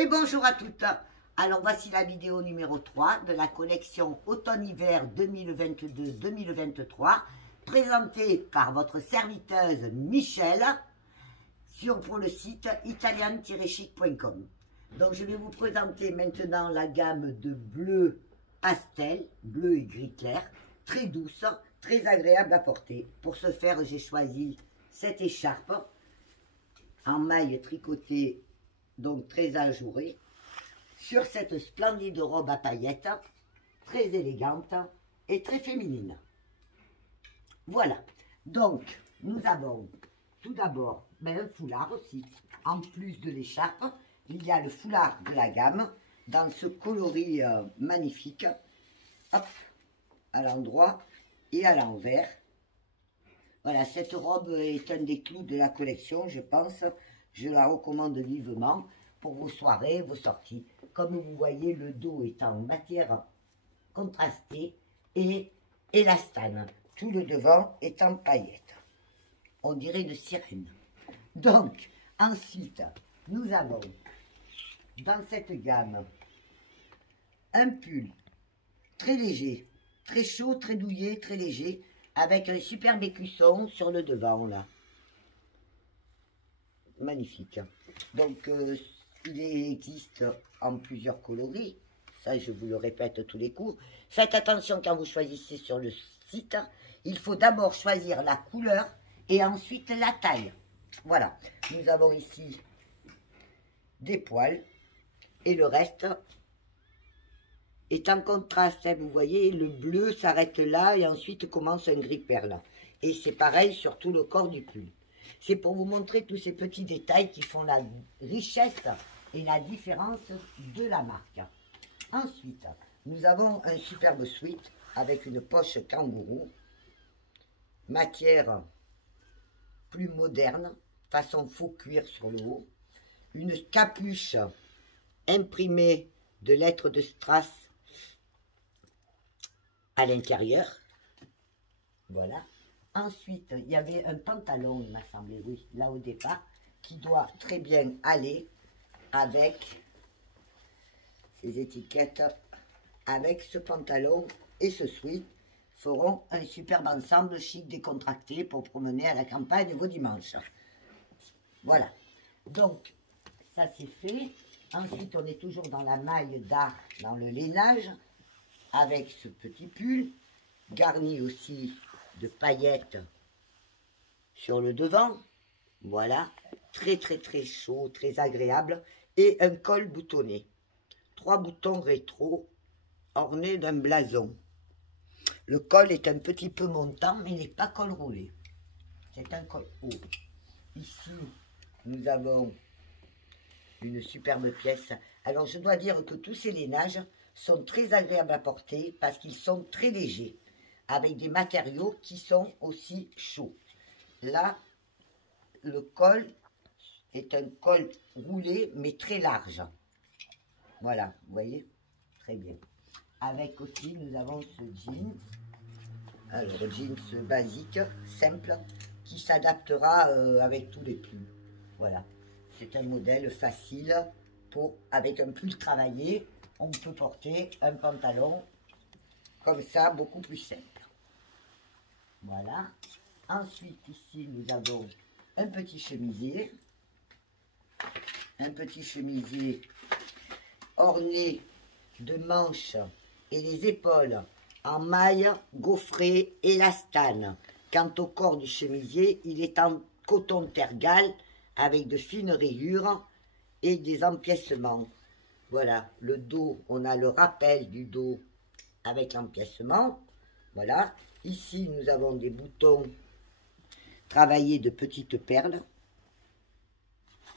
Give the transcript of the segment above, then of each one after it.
Et bonjour à toutes. Alors voici la vidéo numéro 3 de la collection automne-hiver 2022-2023 présentée par votre serviteuse Michel pour le site italian-chic.com. Donc je vais vous présenter maintenant la gamme de bleu pastel, bleu et gris clair, très douce, très agréable à porter. Pour ce faire, j'ai choisi cette écharpe en maille tricotée, donc très ajourée, sur cette splendide robe à paillettes, très élégante et très féminine. Voilà, donc nous avons tout d'abord un foulard aussi. En plus de l'écharpe, il y a le foulard de la gamme dans ce coloris magnifique, hop, à l'endroit et à l'envers. Voilà, cette robe est un des clous de la collection, je pense. Je la recommande vivement pour vos soirées, vos sorties. Comme vous voyez, le dos est en matière contrastée et élastane. Tout le devant est en paillettes. On dirait de sirène. Donc, ensuite, nous avons dans cette gamme un pull très léger, très chaud, très douillet, très léger, avec un superbe écusson sur le devant, là. Magnifique. Donc, il existe en plusieurs coloris. Ça, je vous le répète tous les coups. Faites attention quand vous choisissez sur le site. Il faut d'abord choisir la couleur et ensuite la taille. Voilà. Nous avons ici des poils. Et le reste est en contraste. Vous voyez, le bleu s'arrête là et ensuite commence un gris perle. Et c'est pareil sur tout le corps du pull. C'est pour vous montrer tous ces petits détails qui font la richesse et la différence de la marque. Ensuite, nous avons un superbe sweat avec une poche kangourou, matière plus moderne, façon faux cuir sur le haut, une capuche imprimée de lettres de strass à l'intérieur. Voilà. Ensuite, il y avait un pantalon, il m'a semblé, oui, là au départ, qui doit très bien aller avec ces étiquettes, avec ce pantalon et ce sweat, feront un superbe ensemble chic décontracté pour promener à la campagne vos dimanches. Voilà. Donc, ça c'est fait. Ensuite, on est toujours dans la maille d'art, dans le lainage, avec ce petit pull, garni aussi de paillettes sur le devant. Voilà, très chaud, très agréable. Et un col boutonné. 3 boutons rétro ornés d'un blason. Le col est un petit peu montant, mais il n'est pas col roulé. C'est un col haut. Ici, nous avons une superbe pièce. Alors, je dois dire que tous ces lainages sont très agréables à porter parce qu'ils sont très légers, avec des matériaux qui sont aussi chauds. Là, le col est un col roulé, mais très large. Voilà, vous voyez, très bien. Avec aussi, nous avons ce jeans. Alors, jeans basique, simple, qui s'adaptera avec tous les pulls. Voilà, c'est un modèle facile pour, avec un pull travaillé, on peut porter un pantalon comme ça, beaucoup plus simple. Voilà. Ensuite, ici, nous avons un petit chemisier. Un petit chemisier orné de manches et les épaules en maille gaufrée élastane. Quant au corps du chemisier, il est en coton tergal avec de fines rayures et des empiècements. Voilà, le dos, on a le rappel du dos avec l'empiècement. Voilà, ici nous avons des boutons travaillés de petites perles.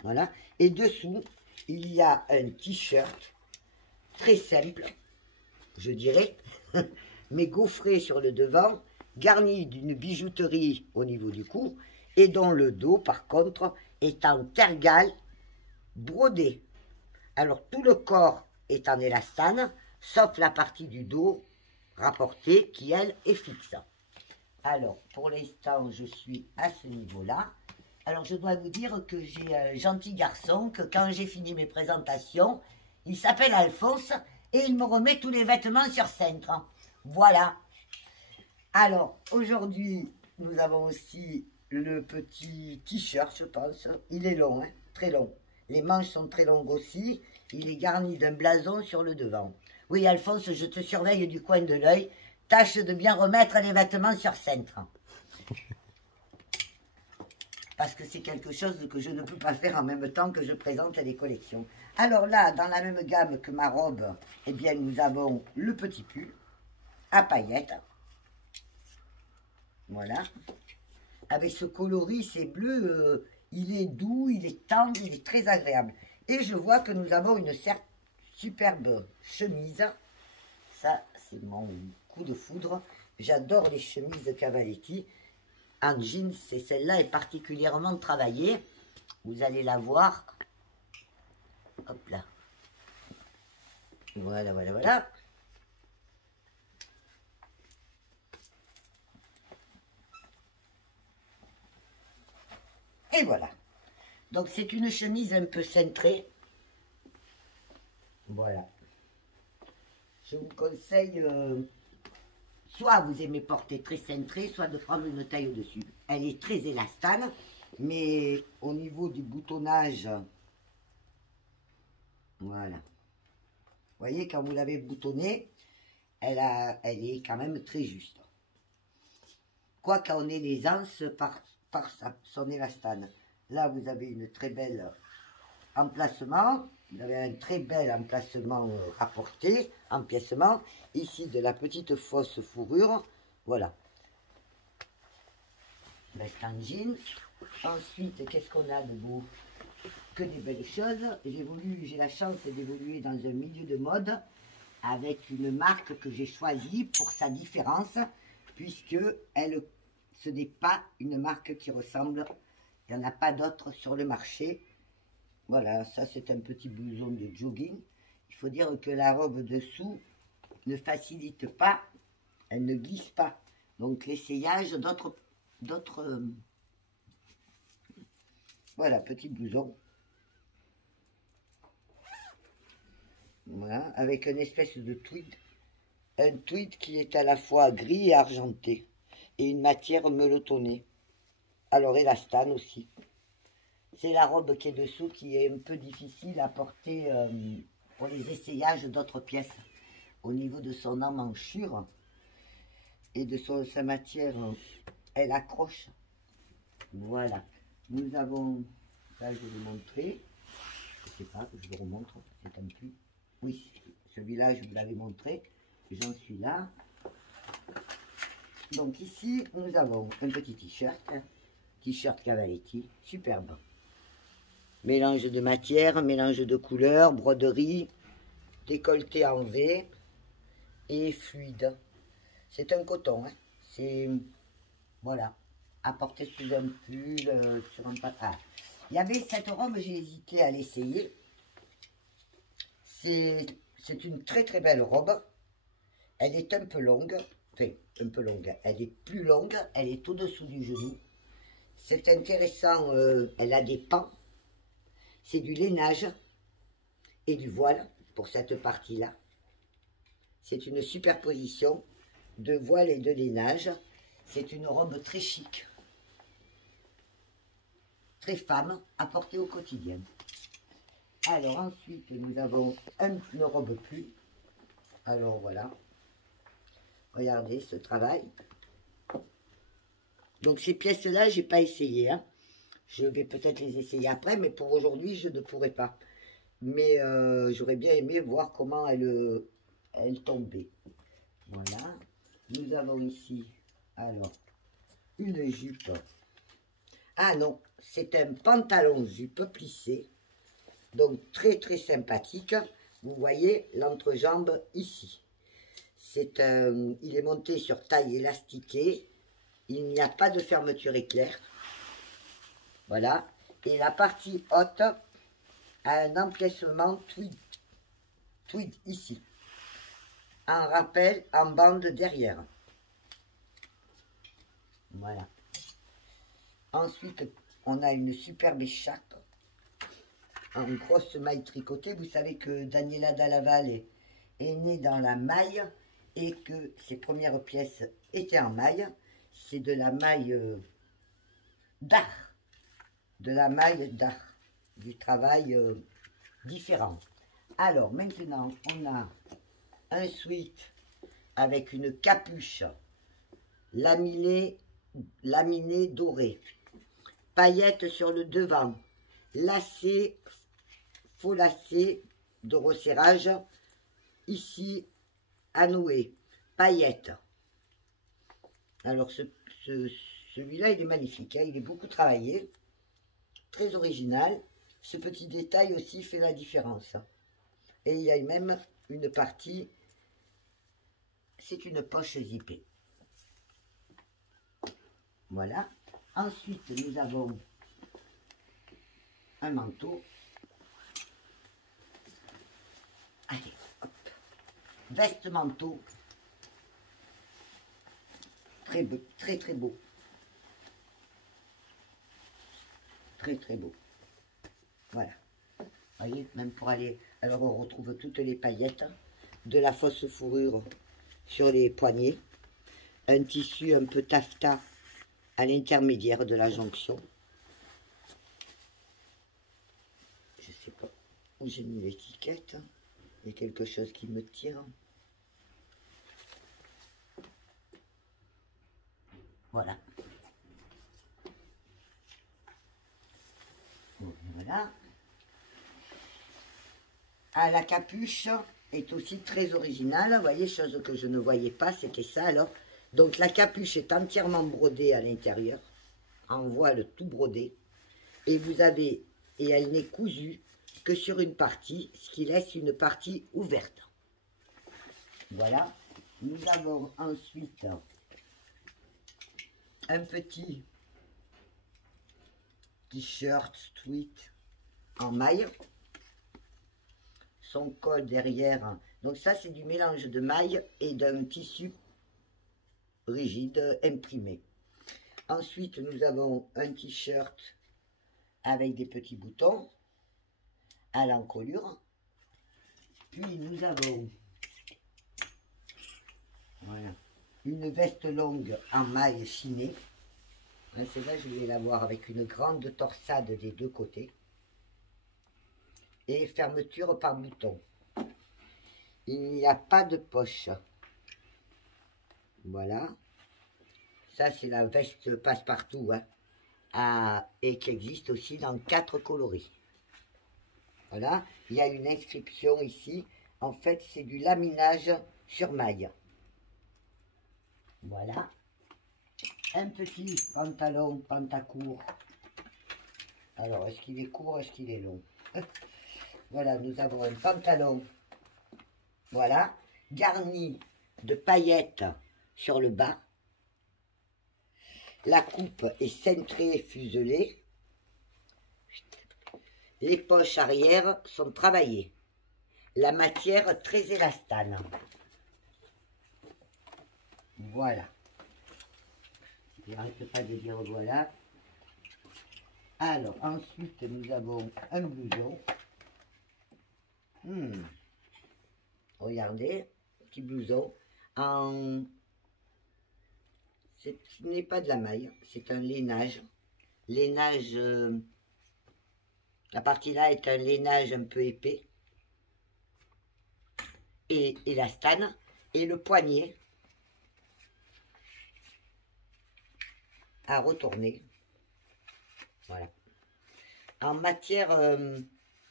Voilà, et dessous, il y a un t-shirt très simple, je dirais, mais gaufré sur le devant, garni d'une bijouterie au niveau du cou, et dont le dos, par contre, est en tergal brodé. Alors, tout le corps est en élastane, sauf la partie du dos rapportée, qui, elle, est fixe. Alors, pour l'instant, je suis à ce niveau-là. Alors, je dois vous dire que j'ai un gentil garçon, que quand j'ai fini mes présentations, il s'appelle Alphonse et il me remet tous les vêtements sur cintre. Voilà. Alors, aujourd'hui, nous avons aussi le petit t-shirt, je pense. Il est long, hein, très long. Les manches sont très longues aussi. Il est garni d'un blason sur le devant. Oui, Alphonse, je te surveille du coin de l'œil. Tâche de bien remettre les vêtements sur cintre. Parce que c'est quelque chose que je ne peux pas faire en même temps que je présente les collections. Alors là, dans la même gamme que ma robe, eh bien, nous avons le petit pull à paillettes. Voilà. Avec ce coloris, c'est bleu, il est doux, il est tendre, il est très agréable. Et je vois que nous avons une superbe chemise. Ça, c'est mon coup de foudre. J'adore les chemises Cavaletti. En jeans, et celle-là est particulièrement travaillée. Vous allez la voir. Hop là. Voilà, voilà, voilà. Et voilà. Donc, c'est une chemise un peu cintrée. Voilà. Je vous conseille... soit vous aimez porter très cintré, soit de prendre une taille au-dessus. Elle est très élastane, mais au niveau du boutonnage, voilà. Vous voyez, quand vous l'avez boutonnée, elle est quand même très juste. Quoi qu'on ait les anses par son élastane. Là, vous avez une très belle emplacement. Vous avez un très bel emplacement rapporté, empiècement. Ici, de la petite fausse fourrure. Voilà. Veste en jean. Ensuite, qu'est-ce qu'on a de beau? Que des belles choses. J'ai la chance d'évoluer dans un milieu de mode avec une marque que j'ai choisie pour sa différence, puisque ce n'est pas une marque qui ressemble. Il n'y en a pas d'autres sur le marché. Voilà, ça c'est un petit blouson de jogging. Il faut dire que la robe dessous ne facilite pas, elle ne glisse pas. Donc l'essayage d'autres... Voilà, petit blouson. Voilà, avec une espèce de tweed. Un tweed qui est à la fois gris et argenté. Et une matière melotonnée. Alors élastane aussi. C'est la robe qui est dessous qui est un peu difficile à porter pour les essayages d'autres pièces. Au niveau de son emmanchure et de sa matière, elle accroche. Voilà. Nous avons, ça je vais vous montrer. Je ne sais pas, je vous remontre. C'est un plus. Oui, celui-là je vous l'avais montré. J'en suis là. Donc ici, nous avons un petit t-shirt. T-shirt Cavaletti, superbe. Mélange de matière, mélange de couleurs, broderie, décolleté en V et fluide. C'est un coton, hein. C'est, voilà, à porter sous un pull, sur un pantalon. Ah, il y avait cette robe, j'ai hésité à l'essayer. C'est une très très belle robe. Elle est un peu longue, enfin un peu longue, elle est plus longue, elle est au-dessous du genou. C'est intéressant, elle a des pans. C'est du lainage et du voile pour cette partie-là. C'est une superposition de voile et de lainage. C'est une robe très chic, très femme, à porter au quotidien. Alors ensuite, nous avons une robe plus. Alors voilà. Regardez ce travail. Donc ces pièces-là, j'ai pas essayé, hein. Je vais peut-être les essayer après, mais pour aujourd'hui, je ne pourrai pas. Mais j'aurais bien aimé voir comment elle tombait. Voilà. Nous avons ici, alors, une jupe. Ah non, c'est un pantalon jupe plissé. Donc très très sympathique. Vous voyez l'entrejambe ici. Il est monté sur taille élastiquée. Il n'y a pas de fermeture éclair. Voilà. Et la partie haute a un empiècement tweed ici. En rappel en bande derrière. Voilà. Ensuite, on a une superbe écharpe en grosse maille tricotée. Vous savez que Daniela Dallaval est née dans la maille et que ses premières pièces étaient en maille. C'est de la maille d'art, du travail différent. Alors maintenant, on a un sweat avec une capuche laminée dorée, paillettes sur le devant, lacets, faux lacets de resserrage, ici à nouer, paillettes. Alors celui-là, il est magnifique, hein, il est beaucoup travaillé, très original. Ce petit détail aussi fait la différence. Et il y a même une partie, c'est une poche zippée. Voilà. Ensuite, nous avons un manteau. Allez, hop. Veste manteau. Très beau, très très beau. Très très beau. Voilà. Vous voyez, même pour aller... Alors on retrouve toutes les paillettes, de la fausse fourrure sur les poignets, un tissu un peu taffetas à l'intermédiaire de la jonction. Je sais pas où j'ai mis l'étiquette. Il y a quelque chose qui me tire. Voilà. Voilà. Ah, la capuche est aussi très originale. Vous voyez, chose que je ne voyais pas, c'était ça alors. Donc la capuche est entièrement brodée à l'intérieur, en voile tout brodé. Et vous avez, et elle n'est cousue que sur une partie, ce qui laisse une partie ouverte. Voilà. Nous avons ensuite un petit t-shirt tweed en maille. Son col derrière. Donc ça, c'est du mélange de maille et d'un tissu rigide imprimé. Ensuite, nous avons un t-shirt avec des petits boutons à l'encolure. Puis nous avons voilà, une veste longue en maille chinée. Celle-là, je vais l'avoir avec une grande torsade des deux côtés. Et fermeture par bouton. Il n'y a pas de poche. Voilà. Ça, c'est la veste passe-partout, hein, et qui existe aussi dans 4 coloris. Voilà. Il y a une inscription ici. En fait, c'est du laminage sur maille. Voilà. Un petit pantalon pantacourt. Alors, est-ce qu'il est court, est-ce qu'il est long? Voilà, nous avons un pantalon, voilà, garni de paillettes sur le bas. La coupe est cintrée, fuselée. Les poches arrière sont travaillées. La matière très élastane. Voilà. Je n'arrête pas de dire voilà. Alors, ensuite, nous avons un blouson. Regardez, petit blouson en... Ce n'est pas de la maille, c'est un lainage. Lainage, la partie là est un lainage un peu épais et élastane. Et le poignet à retourner. Voilà. En matière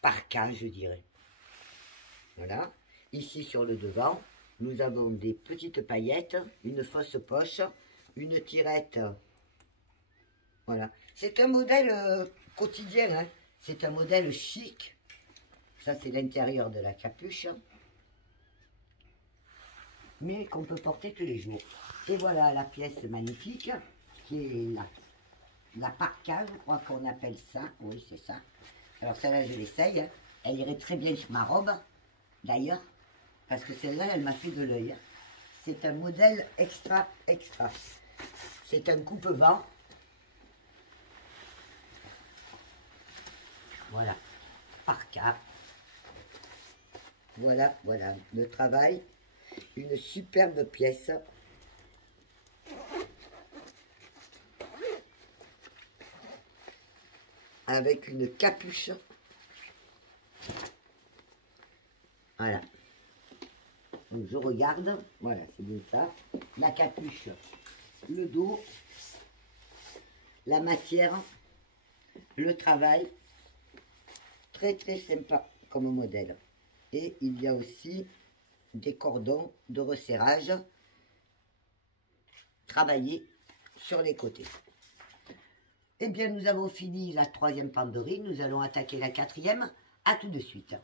parka, je dirais. Voilà. Ici sur le devant, nous avons des petites paillettes, une fausse poche, une tirette. Voilà. C'est un modèle quotidien, hein. C'est un modèle chic. Ça, c'est l'intérieur de la capuche. Mais qu'on peut porter tous les jours. Et voilà la pièce magnifique qui est là. La parka, je crois qu'on appelle ça. Oui, c'est ça. Alors celle-là, je l'essaye. Hein. Elle irait très bien sur ma robe, d'ailleurs. Parce que celle-là, elle m'a fait de l'œil. C'est un modèle extra. C'est un coupe-vent. Voilà, parka. Voilà, voilà, le travail. Une superbe pièce. Avec une capuche. Voilà. Donc je regarde. Voilà, c'est bien ça. La capuche, le dos, la matière, le travail. Très très sympa comme modèle. Et il y a aussi des cordons de resserrage travaillés sur les côtés. Eh bien, nous avons fini la 3e penderie. Nous allons attaquer la 4e. À tout de suite.